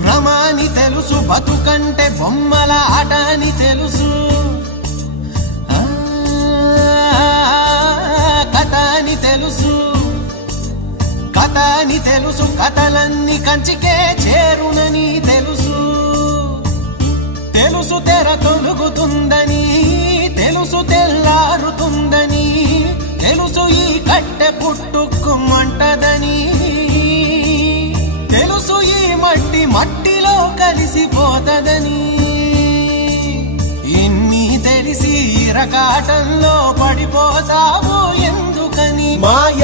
భ్రమాని తెలుసు బతుకంటే బొమ్మల ఆట అని తెలుసు కథ అని తెలుసు కథ అని తెలుసు కథలన్నీ కంచికే చేరునని తెలుసు తెలుసు తెర తొలుగుతుందని తెలుసు తెల్లారుతుందని తెలుసు ఈ కట్టె పుట్టుకుమంటదని తెలుసు ఈ మట్టి మట్టిలో కలిసిపోతదని ఇన్ని తెలిసి రకాటంలో పడిపోతావు ఎందుకని మాయ